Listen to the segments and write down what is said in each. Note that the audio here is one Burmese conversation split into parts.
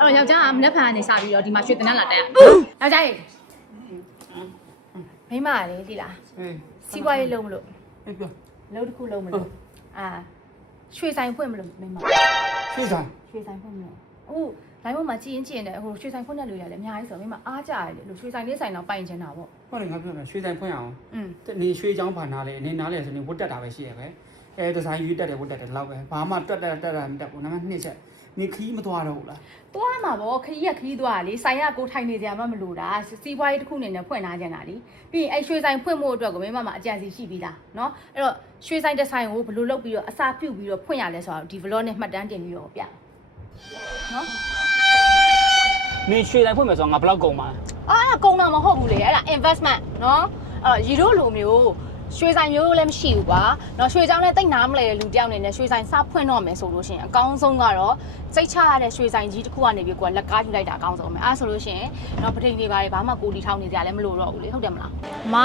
အဲ့တော့ယောက်ျားကမနေ့ဖန်ကနေစပြီးတော့ဒီမှာရွှေတနက်လာတက်ယောက်ျားရေမိမလေးဒီလားအေးစီးပွားရေးလုံးမလို့အေးပြောလုံးတစ်ခုလုံးမလို့အာရွှေဆိုင်ဖွင့်မလို့မိမရှေ့ဆိုင်ရွှေဆိုင်ဖွင့်မလို့အခုလိုင်းပေါ်မှာကြည်ရင်ကြည်ရင်လည်းဟိုရွှေဆိုင်ဖွင့်တဲ့လူရတယ်အများကြီးဆိုမိမအားကြရတယ်လို့ရွှေဆိုင်လေးဆိုင်တော့ပိုင်ချင်တာပေါ့ဟုတ်တယ်ငါပြောတယ်ရွှေဆိုင်ဖွင့်အောင်อืมတနေရွှေချောင်းဘာနာလဲအနေနားလဲဆိုရင်ဝတ်တက်တာပဲရှိရပဲအဲဒီဇိုင်းယူတက်တယ်ဝတ်တက်တယ်လောက်ပဲဘာမှတွက်တက်တက်တာမတက်ဘူးနံပါတ်2ချက် နေခီးမသွားတော့ဘူးလား သွားမှာပေါ့ခရီးရခရီးသွားလေဆိုင်ရကိုထိုင်နေကြမှမလို့တာစီးပွားရေးတစ်ခုအနေနဲ့ဖွင့်လာကြတာလीပြီးရင်အဲ့ရွှေဆိုင်ဖွင့်ဖို့အတွက်ကိုမိမမှာအကြံစီရှိပြီးသားเนาะအဲ့တော့ရွှေဆိုင်တစ်ဆိုင်ကိုဘယ်လိုလုပ်ပြီးတော့အစာပြုတ်ပြီးတော့ဖွင့်ရလဲဆိုတော့ဒီ vlog နဲ့မှတ်တမ်းတင်ပြီးတော့ပြเนาะ မင်းရွှေတိုင်းဖွင့်မယ်ဆိုတော့ငါဘယ်လောက်ကုန်မှာ အာအဲ့ဒါကုန်တာမဟုတ်ဘူးလေအဲ့ဒါ investment เนาะအဲ့တော့ရီတို့လိုမျိုး ရွှေဆိုင်မျိုးလည်းမရှိဘူးကွာ။နော်ရွှေချောင်းနဲ့တိတ်နားမလဲတဲ့လူတယောက်နေနဲ့ရွှေဆိုင်စဖွင့်တော့မယ်ဆိုလို့ရှိရင်အကောင်းဆုံးကတော့စိတ်ချရတဲ့ရွှေဆိုင်ကြီးတစ်ခုကနေပြီးကွာလက်ကားယူလိုက်တာအကောင်းဆုံးပဲ။အဲဆိုလို့ရှိရင်နော်ပဋိန်တွေပါတယ်ဘာမှကိုတီထောင်နေကြလည်းမလို့တော့ဘူးလေဟုတ်တယ်မလား။မ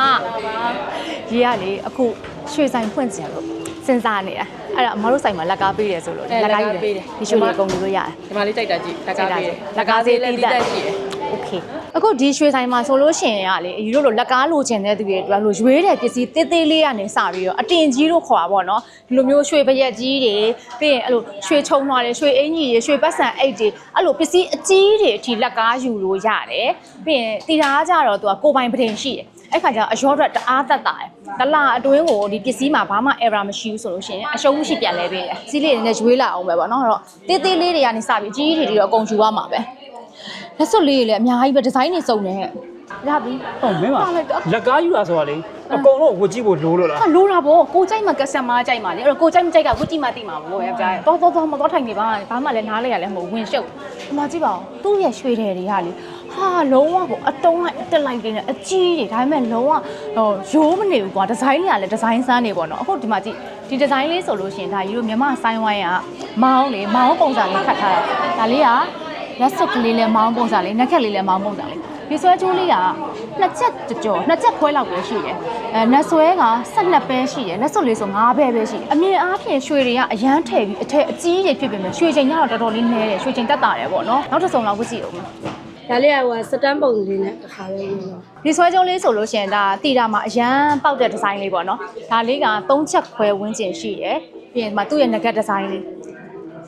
ရေကလေအခုရွှေဆိုင်ဖွင့်ကြလို့စဉ်းစားနေတာ။အဲ့ဒါမတို့ဆိုင်မှာလက်ကားပေးတယ်ဆိုလို့လက်ကားယူတယ်။ဒီရွှေတွေအကုန်ယူလို့ရတယ်။ဒီမှာလေးတိုက်တာကြည့်လက်ကားပေးတယ်။လက်ကားစေးတိတက်ရှိတယ်။ โอเคအခုဒီရွှေဆိုင်မှာဆိုလို့ရှိရင်ကလေအယူတို့လိုလက်ကားလိုချင်တဲ့သူတွေအတွက်လို့ရွေးတဲ့ပစ္စည်းသေးသေးလေးကနေစပြီးတော့အတင်ကြီးတို့ခေါ်တာပေါ့နော်ဒီလိုမျိုးရွှေပရက်ကြီးတွေပြီးရင်အဲ့လိုရွှေချုံထွားတွေရွှေအင်ကြီးတွေရွှေပတ်စံအိတ်တွေအဲ့လိုပစ္စည်းအကြီးတွေအထိလက်ကားယူလို့ရတယ်ပြီးရင်တီတာကကြတော့သူကကိုယ်ပိုင်ပဒင်ရှိတယ်အဲ့ခါကျအရော့အတွက်တအားသက်တာတယ်တလားအတွင်းကိုဒီပစ္စည်းမှာဘာမှ error မရှိဘူးဆိုလို့ရှိရင်အရှုံးမရှိပြန်လဲပေးတယ်စီးလေးတွေနဲ့ရွေးလာအောင်ပဲပေါ့နော်အဲ့တော့သေးသေးလေးတွေကနေစပြီးအကြီးကြီးတွေတော့အကုန်ယူရမှာပဲ လက်စွပ်လေးတွေလည်းအများကြီးပဲဒီဇိုင်းတွေစုံနေဟဲ့ရပြီဟုတ်မင်းမပါလိုက်တော့လက်ကားယူတာဆိုတာလေအကုန်လုံးဝတ်ကြည့်ဖို့လိုလို့လားဟာလိုတာဗောကိုကြိုက်မှာကစတမားကြိုက်မှာလေအဲ့တော့ကိုကြိုက်မကြိုက်ကဝတိမတိမှာဗောယောက်ျားရဲ့တော့တော့တော့မတော့ထိုင်နေပါဘာမှလည်းနားလိုက်ရလဲမဟုတ်ဝင်ရှုပ်ဒီမှာကြည့်ပါဦးသူ့ရဲ့ရွှေတယ်တွေကလေဟာလုံးဝကိုအတုံးလိုက်အတက်လိုက်နေအကြီးတွေဒါပေမဲ့လုံးဝဟိုရိုးမနေဘူးကွာဒီဇိုင်းတွေကလည်းဒီဇိုင်းစမ်းနေပေါ့နော်အခုဒီမှာကြည့်ဒီဒီဇိုင်းလေးဆိုလို့ရှိရင်ဒါကြီးတို့မြန်မာဆိုင်းဝိုင်းကမောင်းလေမောင်းပုံစံလေးခတ်ထားတာဒါလေးက လက်စွပ်ကလေးလည်းမောင်းပုံစံလေးနှက်ခက်လေးလည်းမောင်းပုံစံလေးဒီဆွဲကျိုးလေးကနှစ်ချက်ကြော်နှစ်ချက်ခွဲလောက်ပဲရှိတယ်အဲနက်ဆွဲက12ပဲရှိတယ်လက်စွပ်လေးဆို9ပဲပဲရှိတယ်အမြင်အားဖြင့်ရွှေတွေကအရန်ထည့်ပြီးအထက်အကြီးကြီးဖြစ်ပေမဲ့ရွှေချိန်ကတော့တော်တော်လေးနည်းတယ်ရွှေချိန်တက်တာတယ်ပေါ့နော်နောက်တစ်စုံလောက်ဝစ်ကြည့်အောင်ဒါလေးကဟိုစတန်ပုံလေးနဲ့တစ်ခါလေးလို့ဒီဆွဲကျုံးလေးဆိုလို့ရှိရင်ဒါတီတာမှာအရန်ပေါက်တဲ့ဒီဇိုင်းလေးပေါ့နော်ဒါလေးက3ချက်ခွဲဝန်းကျင်ရှိတယ်ပြီးရင်ဒီမှာသူ့ရဲ့ငကက်ဒီဇိုင်းလေး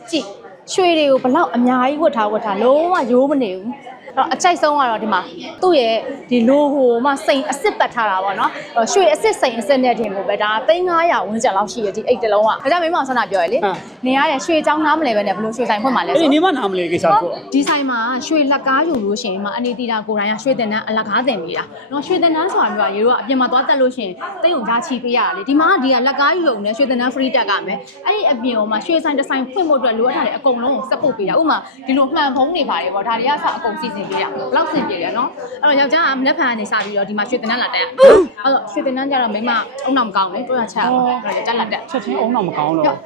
ကြည့် ရွှေတွေကိုဘလောက်အများကြီးဝတ်ထားဝတ်ထားလုံးဝရိုးမနေဘူးအဲ့ တော့အကြိုက်ဆုံးကတော့ဒီမှာသူ့ရဲ့ဒီလိုဟိုမှစိန်အစ်စ်ပတ်ထားတာပေါ့နော်ရွှေအစ်စ်စိန်အစ်စ်နဲ့တင်ကိုပဲဒါ3500ဝန်းကျင်လောက်ရှိရဒီအိတ်တလုံးကဒါကြောင့်မင်းမောင်ဆန္ဒပြောရလေနေရတဲ့ရွှေချောင်းနားမလဲပဲနဲ့ဘလို့ရွှေဆိုင်ဖွင့်မှာလဲဆိုနေမနားမလဲကိစ္စကိုဒီဆိုင်မှာရွှေလက်ကားယူလို့ရှိရင်ဒီမှာအနေတီတာကိုယ်တိုင်ကရွှေတင်တန်းအလက်ကားတင်ပေးတာနော်ရွှေတင်တန်းဆိုတာမျိုးကရေတို့ကအပြင်မှာသွားတက်လို့ရှိရင်တိတ်ုံကြချီပေးရတာလေဒီမှာဒီကလက်ကားယူုံနဲ့ရွှေတင်တန်း free တက်ကမယ်အဲ့ဒီအပြင်ပေါ်မှာရွှေဆိုင်ဒီဇိုင်းဖွင့်ဖို့အတွက်လိုအပ်တာတွေအကုန်လုံးကို support ပေးတာဥပမာဒီလိုမှန်ဖုံးနေပါတယ်ပေါ့ဒါတွေကဆအကုန်စီစဉ်ပေးတာ။ဘယ်လောက်ဆင်ပြေလဲနော်။အဲ့တော့ယောက်ျားကမနေ့ဖန်ကနေစပြီးတော့ဒီမှာရွှေတင်တန်းလာတက်။အဲ့တော့ရွှေတင်တန်းကျတော့မိမအုံနောက်မကောင်းလေတွန်းရချရပါ။အဲ့တော့တက်လာတက်။ချက်ချင်းအောင်တော့မကောင်းတော့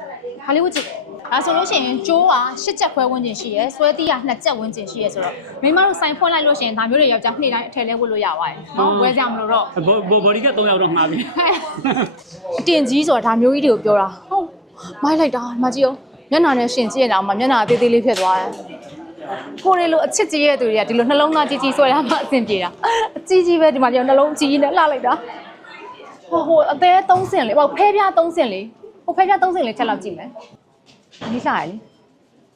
ဟာလေးဝကြည့်အဲဆိုလို့ရှိရင်ကျိုးက၈ချက်ခွဲဝန်းကျင်ရှိရယ်ဆွဲတီးက2ချက်ဝန်းကျင်ရှိရယ်ဆိုတော့မိမတို့ဆိုင်ဖွင့်လိုက်လို့ရှိရင်ဒါမျိုးတွေယောက်ျားနေ့တိုင်းအထည်လဲဝတ်လို့ရပါတယ်နော်ဝဲကြမလို့တော့ဘောဘော်ဒီက3ယောက်တော့မှာပြီအတင်ကြီးဆိုတာဒါမျိုးကြီးတွေကိုပြောတာဟုတ်မိုက်လိုက်တာမကြည့်အောင်မျက်နှာနဲ့ရှင်ကြည့်ရအောင်မမျက်နှာအသေးသေးလေးဖြစ်သွားတယ် ကိုရီလိုအချစ်ကြီးရဲ့သူတွေကဒီလိုနှလုံးသားကြီးကြီးဆွဲတာမှအဆင်ပြေတာအကြီးကြီးပဲဒီမှာပြောနှလုံးကြီးကြီးနဲ့လှလိုက်တာဟိုဟိုအသေး3ဆင့်လေဟိုဖဲပြား3ဆင့်လေဟိုဖဲပြား3ဆင့်လေးချက်လောက်ကြည့်မယ်ဒီစားရလေ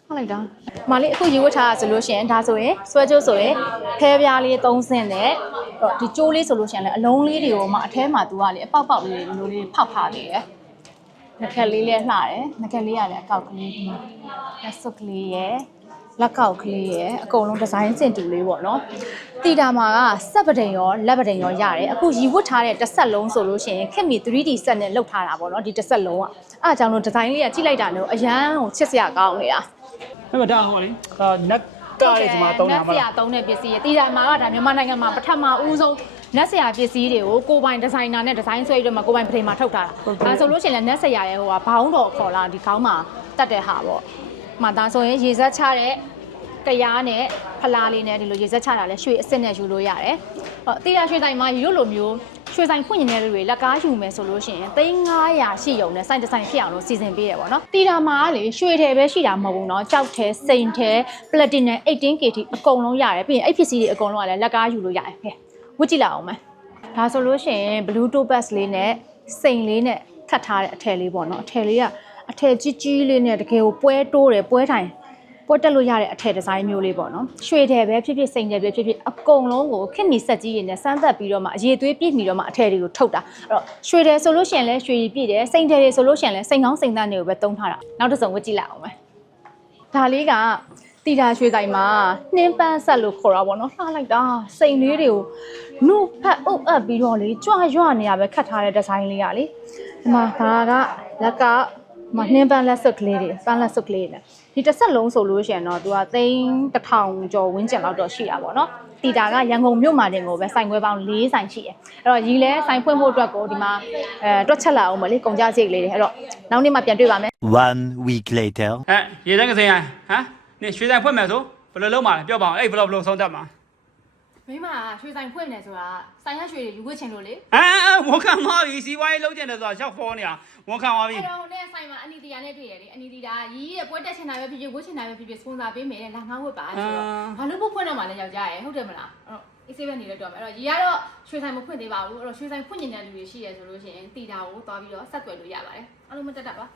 ဟုတ်လိုက်တာမလေးအခုရေဝတ်ထားတာဆိုလို့ရှိရင်ဒါဆိုရင်ဆွဲကြိုးဆိုရင်ဖဲပြားလေး၃ဆင့်နဲ့တော့ဒီကြိုးလေးဆိုလို့ရှိရင်လည်းအလုံးလေးတွေကိုမှအထဲမှာသူကလေအပေါက်ပေါက်လေးတွေလိုလေးဖောက်ထားသေးတယ်ငကက်လေးလည်းလှတယ်ငကက်လေးကလည်းအကောက်ကလေးဒီမှာလက်စွပ်ကလေးရယ် လက်ကောက်ကလေးရယ်အကုန်လုံးဒီဇိုင်းစင်တူလေးပေါ့နော်တီတာမှာကစက်ပဒိန်ရောလက်ပဒိန်ရောရတယ်အခုရီဝတ်ထားတဲ့တစ်ဆက်လုံးဆိုလို့ရှိရင်ခင်မီ 3D ဆက်နဲ့လုပ်ထားတာပေါ့နော်ဒီတစ်ဆက်လုံးကအားကြောင့်လို့ဒီဇိုင်းလေးကကြည့်လိုက်တာတော့အရန်ကိုချစ်စရာကောင်းနေတာအဲ့မဒါဟောလေဒါနက်ကားရဲ့ဒီမှာ300နက်ဆရာသုံးတဲ့ပစ္စည်းရတီတာမှာကဒါမြန်မာနိုင်ငံမှာပထမဦးဆုံးနက်ဆရာပစ္စည်းတွေကိုကိုယ်ပိုင်ဒီဇိုင်နာနဲ့ဒီဇိုင်းဆွဲပြီးတော့မှကိုယ်ပိုင်ပထိန်မှာထုတ်ထားတာအဲဆိုလို့ရှိရင်လည်းနက်ဆရာရဲ့ဟိုကဘောင်းတော်ခေါ်လာဒီခေါင်းမှာတက်တဲ့ဟာပေါ့မှဒါဆိုရင်ရေစက်ချတဲ့ တရားနဲ့ဖလားလေးနဲ့ဒီလိုရေစက်ချတာလဲရွှေအစ်စ်နဲ့ယူလို့ရတယ်ဟောတီတာရွှေဆိုင်မှာယူလို့လိုမျိုး ရွှေဆိုင်ဖွင့်နေတဲ့လူတွေလက်ကားယူမယ်ဆိုလို့ရှိရင်3900ရှိရုံနဲ့စိုက်တစ်ဆိုင်ဖြစ်အောင်လို့စီစဉ်ပေးတယ်ပေါ့နော်တီတာမှာကလေရွှေတယ်ပဲရှိတာမဟုတ်ဘူးเนาะကြောက်တယ်စိန်တယ်ပလက်တင်နဲ့ 18K ထိအကုန်လုံးရတယ်ပြီးရင်အဲ့ပစ္စည်းတွေအကုန်လုံးကလည်းလက်ကားယူလို့ရတယ်ခဲ့ဝတ်ကြည့်လိုက်အောင်မယ်ဒါဆိုလို့ရှိရင် blue topaz လေးနဲ့စိန်လေးနဲ့ခတ်ထားတဲ့အထည်လေးပေါ့နော်အထည်လေးကအထည်ကြီးကြီးလေးနဲ့တကယ်ကိုပွဲတိုးတယ်ပွဲထိုင် ပွဲတက်လို့ရတဲ့အထည်ဒီဇိုင်းမျိုးလေးပေါ့နော်ရွှေတယ်ပဲဖြစ်ဖြစ်စိန်တယ်ပဲဖြစ်ဖြစ်အကုန်လုံးကိုခင်မီဆက်ကြီးရည်နဲ့စမ်းသက်ပြီးတော့မှအရေးသွေးပြည့်မီတော့မှအထည်တွေကိုထုတ်တာအဲ့တော့ရွှေတယ်ဆိုလို့ရှိရင်လည်းရွှေရည်ပြည့်တယ်စိန်တယ်တွေဆိုလို့ရှိရင်လည်းစိန်ကောင်းစိန်သန့်တွေကိုပဲတုံးထားတာနောက်တစ်စုံဝတ်ကြည့်လိုက်အောင်မယ်ဒါလေးကတီတာရွှေဆိုင်မှာနှင်းပန်းဆက်လို့ခေါ်တာပေါ့နော်လှလိုက်တာစိန်လေးတွေကိုနုဖတ်အုပ်အပ်ပြီးတော့လေကြွရွနေရပဲခတ်ထားတဲ့ဒီဇိုင်းလေးကလေဒီမှာဒါကလက်က မနှင်းပန်းလက်စွပ်ကလေးတွေပန်းလက်စွပ်ကလေးတွေဒီတစ်ဆက်လုံးဆိုလို့ရှိရင်တော့သူကသိန်းတစ်ထောင်ကျော်ဝန်းကျင်လောက်တော့ရှိတာပေါ့နော်တီတာကရန်ကုန်မြို့မှာတင်ကိုပဲစိုင်ခွဲပေါင်း၄ဆိုင်ရှိတယ်အဲ့တော့ရီလဲစိုင်ဖွင့်ဖို့အတွက်ကိုဒီမှာအဲတွက်ချက်လာအောင်မလေးကုန်ကြစိတ်ကလေးတွေအဲ့တော့နောက်နေ့မှပြန်တွေ့ပါမယ် One week later. ဟဲ့ရေတန်းကစင်ရဟမ်နင်ရွှေဆိုင်ဖွင့်မယ်ဆိုဘယ်လိုလုပ်မှာလဲပြောပါအောင်အဲ့ဘယ်လိုဘယ်လိုဆုံးတတ်မှာ မိမရွှေဆိုင်ဖွင့်နေဆိုတာဆိုင်ရရွှေတွေယူဝတ်ချင်လို့လေအဲဝန်ခံသွားပြီစီးပွားရေးလုပ်ကျင်တယ်ဆိုတာရှောက်ဖော်နေတာဝန်ခံသွားပြီအဲ့တော့နဲ့ဆိုင်မှာအနီတီယာနဲ့တွေ့ရတယ်လေအနီတီယာရီးရဲ့ပွဲတက်ချင်တာပဲဖြစ်ဖြစ်ဝတ်ချင်တာပဲဖြစ်ဖြစ်စပွန်ဆာပေးမယ်တဲ့လာငါဝတ်ပါဆိုတော့ဘာလို့ဖို့ဖွင့်တော့မှလဲယောက်ျားရယ်ဟုတ်တယ်မလားအဲ့တော့အေးဆေးပဲနေတော့တော့မယ်အဲ့တော့ရီကတော့ရွှေဆိုင်မဖွင့်သေးပါဘူးအဲ့တော့ရွှေဆိုင်ဖွင့်နေတဲ့လူတွေရှိရဆိုလို့ရှိရင်တီတာကိုသွားပြီးတော့ဆက်သွယ်လို့ရပါတယ်အားလုံးမတက်တတ်ပါ